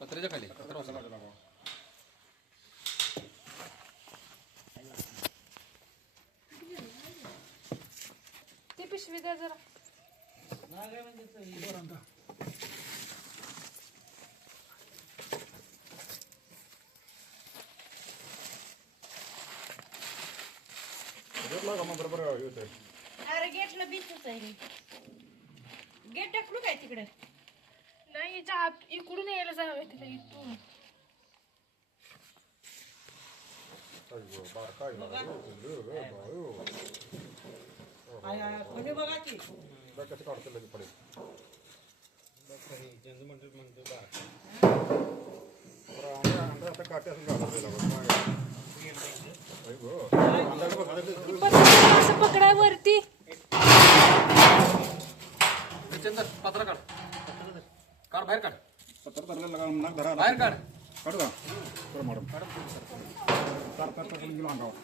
पत्र्याच्या खाली ती पिशवी द्या जरा. अरे गेटला बीचच आहे. गेट टाकू काय तिकडे? नाही इकडून यायला जावं तिला इथून. बघा की असं पकडाय वरती. पत्र काढ काढ बाहेर काढ पत्र धरला बाहेर काढ काढू का बरं मॅडम गेलो अंगावर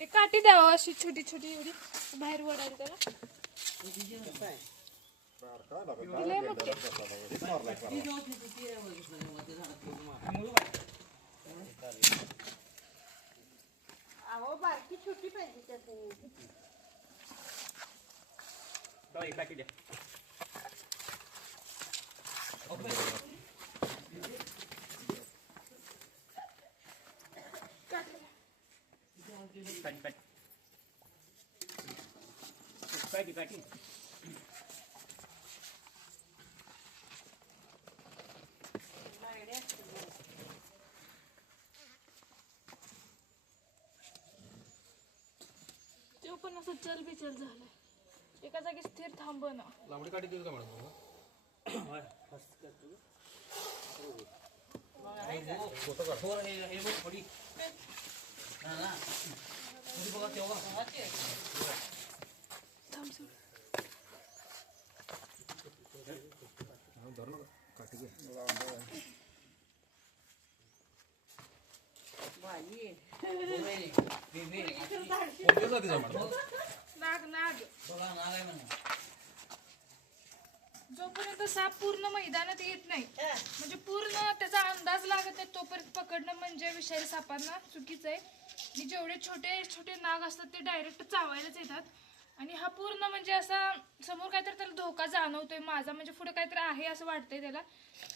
ते काठी द्यावं अशी छोटी छोटी एवढी बाहेर वडायला त्याला. लय मोठे. अहो बारकी छोटी पाहिजे त्याची. तो पण असं चल बिचल झालाय. एका जागी स्थिर थांब ना. लांबडी काठी देऊ का मॅडम नाग नाग जोपर्यंत साप पूर्ण मैदानात येत नाही म्हणजे पूर्ण त्याचा अंदाज लागत नाही तोपर्यंत पकडणं म्हणजे विषारी सापांना चुकीचं आहे. आणि जेवढे छोटे छोटे नाग असतात ते डायरेक्ट चावायलाच येतात. आणि हा पूर्ण म्हणजे असा समोर काहीतरी त्याला धोका जाणवतोय माझा म्हणजे पुढे काहीतरी आहे असं वाटतंय त्याला.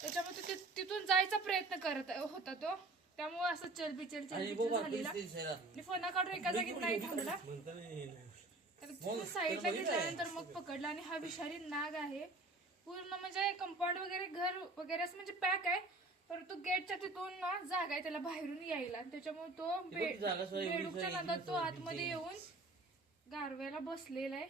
त्याच्यामुळे ते तिथून जायचा प्रयत्न करत होता तो. त्यामुळे असं चलबिचल झालेला. आणि फणा काढून एका जागेत नाही थांबला. साईडला घेतल्यानंतर मग पकडला. आणि हा विषारी नाग आहे पूर्ण म्हणजे कंपाऊंड वगैरे घर वगैरे असं म्हणजे पॅक आहे. परंतु गेटच्या तिथून ना जागा आहे त्याला बाहेरून यायला. त्याच्यामुळे तो बेडूकच्या नादात तो आतमध्ये येऊन गारव्याला बसलेला आहे.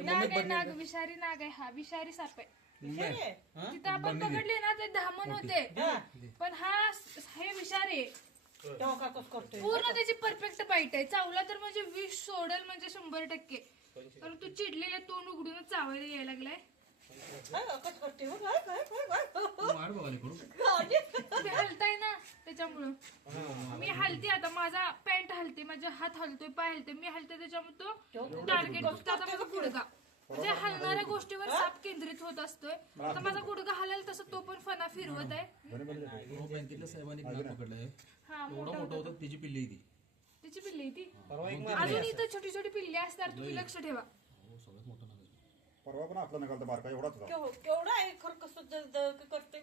नाग आहे नाग विषारी नाग आहे हा विषारी साप आहे. तिथं आपण पकडले ना ते धामण होते पण हे विषारी आहे. पूर्ण त्याची परफेक्ट बाईट आहे. चावला तर म्हणजे विष सोडल म्हणजे 100%. परंतु चिडलेले तोंड उघडूनच चावायला यायला लागलाय. हलताय ना त्याच्यामुळं मी हलते आता. माझा पॅन्ट हलते माझा हात हलतोय पाय हलते मी हलते त्याच्यामुळे तो टार्गेट आता माझा गुडगा म्हणजे हलणाऱ्या गोष्टीवर साप केंद्रित होत असतोय. आता माझा गुडगा हलेल तसं तो पण फणा फिरवत आहे. हा मोठा होता तिची पिल्ली ती त्याची पिल्ली ती अजून इथं छोटी छोटी पिल्ली असतात तुम्ही लक्ष ठेवा. परवा पण आपला निघालता बारका एवढाच केवढा आहे खरं कसं करते.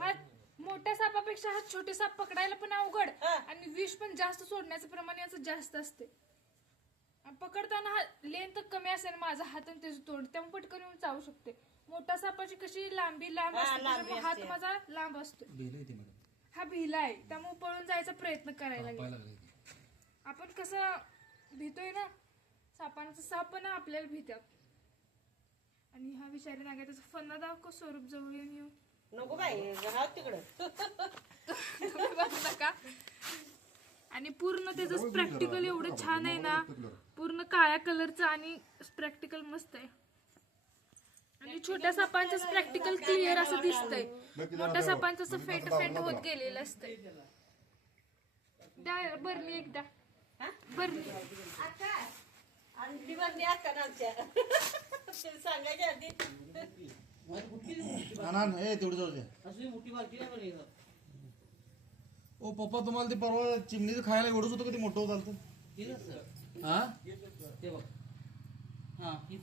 हा मोठ्या सापापेक्षा हा छोटे साप पकडायला पण अवघड आणि विष पण जास्त सोडण्याचं प्रमाण याचं जास्त असते. पकडताना हा लेंथ कमी असेल माझा हात आणि त्याचं तोंड त्यामुळे पटकन येऊन चावू शकते. मोठ्या सापाची कशी लांबी लांब असते हात माझा लांब असतो. हा भिला आहे त्यामुळे पळून जायचा प्रयत्न करायला लागला. आपण कसं भीतोय ना सापांचा साप पण आपल्याला भीत्यात. आणि हा विषारी नाग त्याचा फन्ना दाखव स्वरूप जवळ येऊन नको बाई तिकडं नका आणि पूर्ण त्याचं प्रॅक्टिकल एवढं छान आहे ना, पूर्ण काळ्या कलरचं आणि प्रॅक्टिकल मस्त आहे. आणि छोट्या सापांचं प्रॅक्टिकल क्लिअर असं दिसतंय, मोठ्या सापांचं असं फेंट फेंट होत गेलेलं असतंय. द्या बरणी एकदा, बरणी. आणि दिवाळी आता आमच्या ते सांगायच्या आधी तेवढं जाऊ द्या. ओ पप्पा, तुम्हाला ते परवा चिमणीचं खायला एवढंच होतं, कधी मोठं होत आलं हा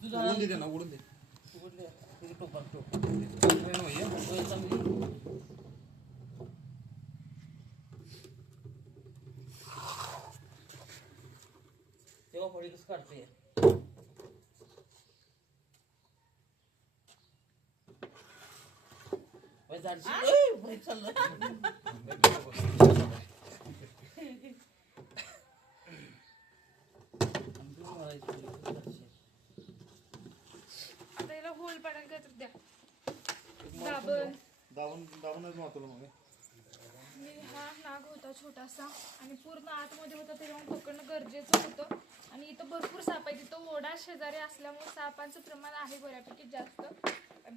उडून दे त्यांना, उडून दे. तेव्हा फळी कसं काढते चाललं. आता याला होल पाडायला काय तर द्या, दाबण. दाबूनच मातवलं मग. मी हा नाग होता छोटासा आणि पूर्ण आतमध्ये होता, तेव्हा पकडणं गरजेचं होतं. आणि इथं भरपूर साप आहेत, इथं ओढा शेजारी असल्यामुळे सापांचं प्रमाण आहे बऱ्यापैकी जास्त.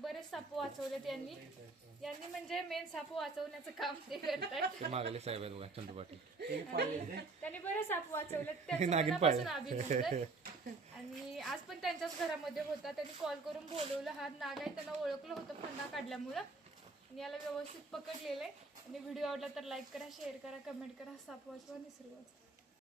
बरेच साप वाचवलेत यांनी म्हणजे मेन साप वाचवण्याचं काम ते करतायत. मागले साहेब आहेत बघा, चंदू पाटील. त्यांनी बरेच साप वाचवलेत, त्यांचं मनापासून अभिनंदन. आणि आज पण त्यांच्याच घरामध्ये होता, त्यांनी कॉल करून बोलवलं. हा नाग आहे, त्यांना ओळखलं होतं फन्ना काढल्यामुळं. आणि याला व्यवस्थित पकडलेलं आहे. आणि व्हिडिओ आवडला तर लाईक करा, शेअर करा, कमेंट करा. साप वाचवा, निसर्ग वाचवा.